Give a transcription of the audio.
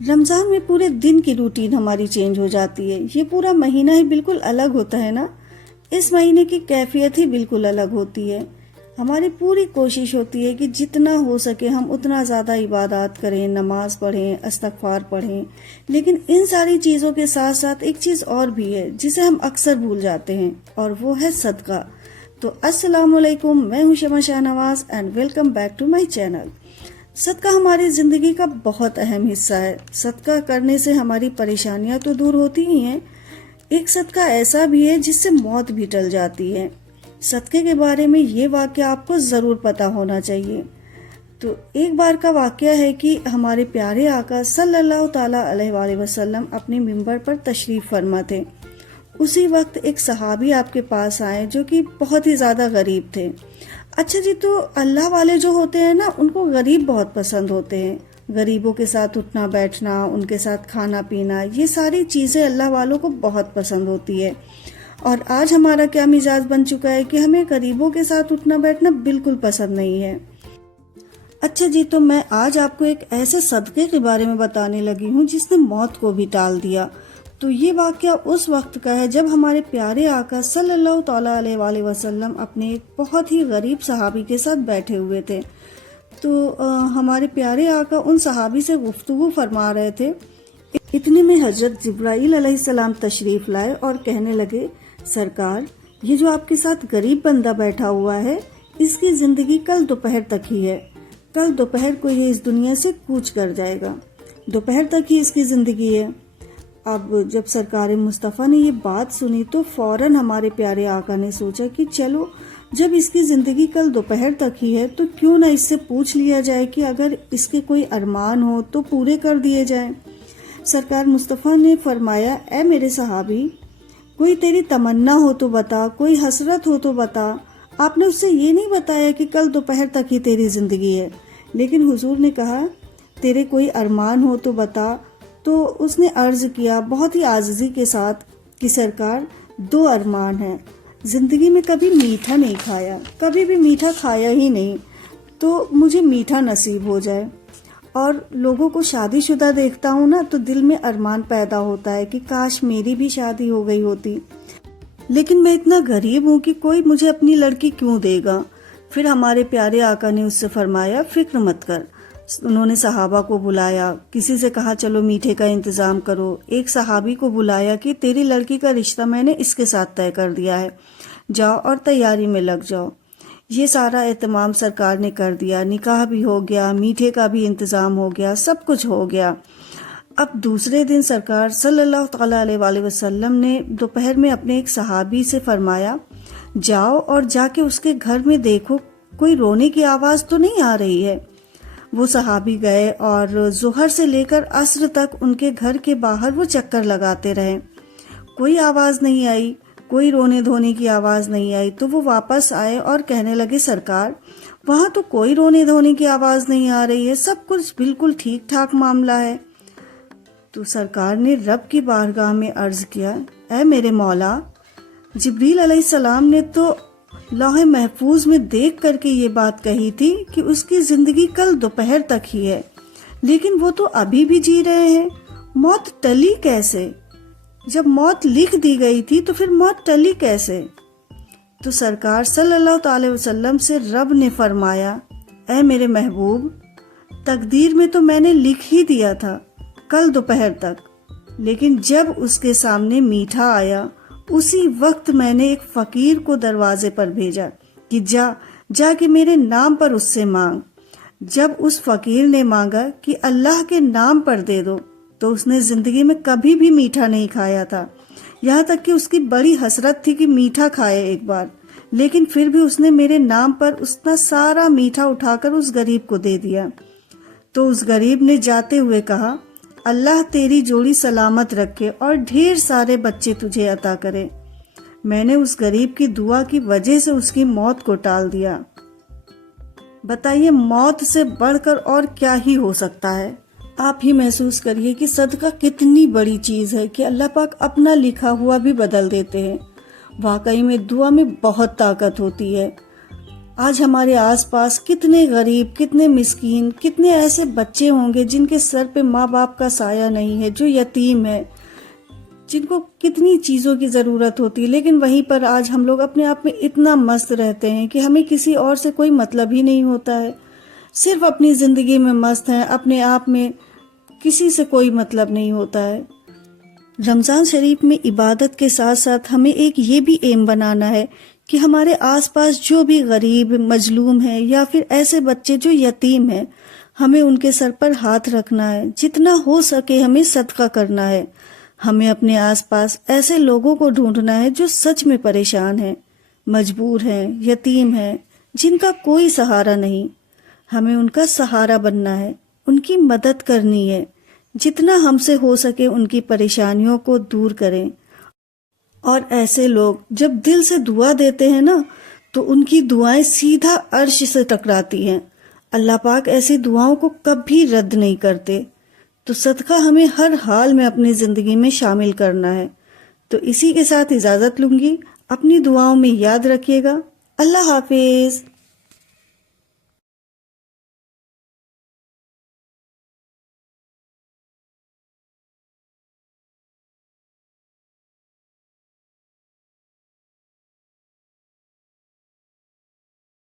رمضان میں پورے دن کی روٹین ہماری چینج ہو جاتی ہے. یہ پورا مہینہ ہی بالکل الگ ہوتا ہے نا. اس مہینے کی کیفیت ہی بالکل الگ ہوتی ہے. ہماری پوری کوشش ہوتی ہے کہ جتنا ہو سکے ہم اتنا زیادہ عبادات کریں، نماز پڑھیں، استغفار پڑھیں. لیکن ان ساری چیزوں کے ساتھ ساتھ ایک چیز اور بھی ہے جسے ہم اکثر بھول جاتے ہیں، اور وہ ہے صدقہ. تو السلام علیکم، میں ہوں Shama Shah Nawaz and welcome back to my channel. صدقہ ہماری زندگی کا بہت اہم حصہ ہے. صدقہ کرنے سے ہماری پریشانیاں تو دور ہوتی ہی ہیں، ایک صدقہ ایسا بھی ہے جس سے موت بھی ٹل جاتی ہے. صدقے کے بارے میں یہ واقعہ آپ کو ضرور پتہ ہونا چاہیے. تو ایک بار کا واقعہ ہے کہ ہمارے پیارے آقا صلی اللہ تعالیٰ علیہ وآلہ وسلم اپنے ممبر پر تشریف فرما تھے. اسی وقت ایک صحابی آپ کے پاس آئے جو کہ بہت ہی زیادہ غریب تھے. اچھا جی، تو اللہ والے جو ہوتے ہیں نا، ان کو غریب بہت پسند ہوتے ہیں. غریبوں کے ساتھ اٹھنا بیٹھنا، ان کے ساتھ کھانا پینا، یہ ساری چیزیں اللہ والوں کو بہت پسند ہوتی ہے. اور آج ہمارا کیا مزاج بن چکا ہے کہ ہمیں غریبوں کے ساتھ اٹھنا بیٹھنا بالکل پسند نہیں ہے. اچھا جی، تو میں آج آپ کو ایک ایسے صدقے کے بارے میں بتانے لگی ہوں جس نے موت کو بھی ٹال دیا. تو یہ واقعہ اس وقت کا ہے جب ہمارے پیارے آقا صلی اللہ تعالیٰ علیہ وآلہ وسلم اپنے ایک بہت ہی غریب صحابی کے ساتھ بیٹھے ہوئے تھے. تو ہمارے پیارے آقا ان صحابی سے گفتگو فرما رہے تھے. اتنے میں حضرت جبرائیل علیہ السلام تشریف لائے اور کہنے لگے، سرکار، یہ جو آپ کے ساتھ غریب بندہ بیٹھا ہوا ہے، اس کی زندگی کل دوپہر تک ہی ہے. کل دوپہر کو یہ اس دنیا سے کوچ کر جائے گا. دوپہر تک ہی اس کی زندگی ہے. اب جب سرکار مصطفیٰ نے یہ بات سنی تو فوراً ہمارے پیارے آقا نے سوچا کہ چلو، جب اس کی زندگی کل دوپہر تک ہی ہے تو کیوں نہ اس سے پوچھ لیا جائے کہ اگر اس کے کوئی ارمان ہو تو پورے کر دیے جائیں. سرکار مصطفیٰ نے فرمایا، اے میرے صحابی، کوئی تیری تمنا ہو تو بتا، کوئی حسرت ہو تو بتا. آپ نے اس سے یہ نہیں بتایا کہ کل دوپہر تک ہی تیری زندگی ہے، لیکن حضور نے کہا تیرے کوئی ارمان ہو تو بتا. تو اس نے عرض کیا بہت ہی عاجزی کے ساتھ کہ سرکار، 2 ارمان ہیں. زندگی میں کبھی میٹھا نہیں کھایا، کبھی بھی میٹھا کھایا ہی نہیں، تو مجھے میٹھا نصیب ہو جائے. اور لوگوں کو شادی شدہ دیکھتا ہوں نا تو دل میں ارمان پیدا ہوتا ہے کہ کاش میری بھی شادی ہو گئی ہوتی، لیکن میں اتنا غریب ہوں کہ کوئی مجھے اپنی لڑکی کیوں دے گا. پھر ہمارے پیارے آقا نے اس سے فرمایا، فکر مت کر. انہوں نے صحابہ کو بلایا، کسی سے کہا چلو میٹھے کا انتظام کرو. ایک صحابی کو بلایا کہ تیری لڑکی کا رشتہ میں نے اس کے ساتھ طے کر دیا ہے، جاؤ اور تیاری میں لگ جاؤ. یہ سارا اہتمام سرکار نے کر دیا. نکاح بھی ہو گیا، میٹھے کا بھی انتظام ہو گیا، سب کچھ ہو گیا. اب دوسرے دن سرکار صلی اللہ تعالیٰ علیہ وآلہ وسلم نے دوپہر میں اپنے ایک صحابی سے فرمایا، جاؤ اور جا کے اس کے گھر میں دیکھو کوئی رونے کی آواز تو نہیں آ رہی ہے. وہ صحابی گئے اور ظہر سے لے کر عصر تک ان کے گھر کے باہر وہ چکر لگاتے رہے. کوئی آواز نہیں آئی، کوئی رونے دھونے کی آواز نہیں آئی. تو وہ واپس آئے اور کہنے لگے، سرکار، وہاں تو کوئی رونے دھونے کی آواز نہیں آ رہی ہے، سب کچھ بالکل ٹھیک ٹھاک معاملہ ہے. تو سرکار نے رب کی بارگاہ میں عرض کیا، اے میرے مولا، جبریل علیہ السلام نے تو لوح محفوظ میں دیکھ کر کے یہ بات کہی تھی کہ اس کی زندگی کل دوپہر تک ہی ہے، لیکن وہ تو ابھی بھی جی رہے ہیں. موت ٹلی کیسے؟ جب موت لکھ دی گئی تھی تو پھر موت ٹلی کیسے؟ تو سرکار صلی اللہ تعالی وسلم سے رب نے فرمایا، اے میرے محبوب، تقدیر میں تو میں نے لکھ ہی دیا تھا کل دوپہر تک، لیکن جب اس کے سامنے میٹھا آیا اسی وقت میں نے ایک فقیر کو دروازے پر بھیجا کہ جا کے میرے نام پر اس سے مانگ. جب اس فقیر نے مانگا کہ اللہ کے نام پر دے دو تو اس نے زندگی میں کبھی بھی میٹھا نہیں کھایا تھا، یہاں تک کہ اس کی بڑی حسرت تھی کہ میٹھا کھائے ایک بار، لیکن پھر بھی اس نے میرے نام پر اتنا سارا میٹھا اٹھا کر اس غریب کو دے دیا. تو اس غریب نے جاتے ہوئے کہا، اللہ تیری جوڑی سلامت رکھے اور ڈھیر سارے بچے تجھے عطا کرے. میں نے اس غریب کی دعا کی وجہ سے اس کی موت کو ٹال دیا. بتائیے، موت سے بڑھ کر اور کیا ہی ہو سکتا ہے؟ آپ ہی محسوس کریے کہ صدقہ کتنی بڑی چیز ہے کہ اللہ پاک اپنا لکھا ہوا بھی بدل دیتے ہیں. واقعی میں دعا میں بہت طاقت ہوتی ہے. آج ہمارے آس پاس کتنے غریب، کتنے مسکین، کتنے ایسے بچے ہوں گے جن کے سر پہ ماں باپ کا سایہ نہیں ہے، جو یتیم ہے، جن کو کتنی چیزوں کی ضرورت ہوتی ہے، لیکن وہیں پر آج ہم لوگ اپنے آپ میں اتنا مست رہتے ہیں کہ ہمیں کسی اور سے کوئی مطلب ہی نہیں ہوتا ہے، صرف اپنی زندگی میں مست ہیں، اپنے آپ میں کسی سے کوئی مطلب نہیں ہوتا ہے۔ رمضان شریف میں عبادت کے ساتھ ساتھ ہمیں ایک یہ بھی ایم بنانا ہے کہ ہمارے آس پاس جو بھی غریب، مظلوم ہیں یا پھر ایسے بچے جو یتیم ہیں، ہمیں ان کے سر پر ہاتھ رکھنا ہے، جتنا ہو سکے ہمیں صدقہ کرنا ہے۔ ہمیں اپنے آس پاس ایسے لوگوں کو ڈھونڈنا ہے جو سچ میں پریشان ہیں، مجبور ہیں، یتیم ہیں، جن کا کوئی سہارا نہیں۔ ہمیں ان کا سہارا بننا ہے، ان کی مدد کرنی ہے، جتنا ہم سے ہو سکے ان کی پریشانیوں کو دور کریں۔ اور ایسے لوگ جب دل سے دعا دیتے ہیں نا تو ان کی دعائیں سیدھا عرش سے ٹکراتی ہیں۔ اللہ پاک ایسی دعاؤں کو کبھی رد نہیں کرتے۔ تو صدقہ ہمیں ہر حال میں اپنی زندگی میں شامل کرنا ہے۔ تو اسی کے ساتھ اجازت لوں گی، اپنی دعاؤں میں یاد رکھیے گا۔ اللہ حافظ۔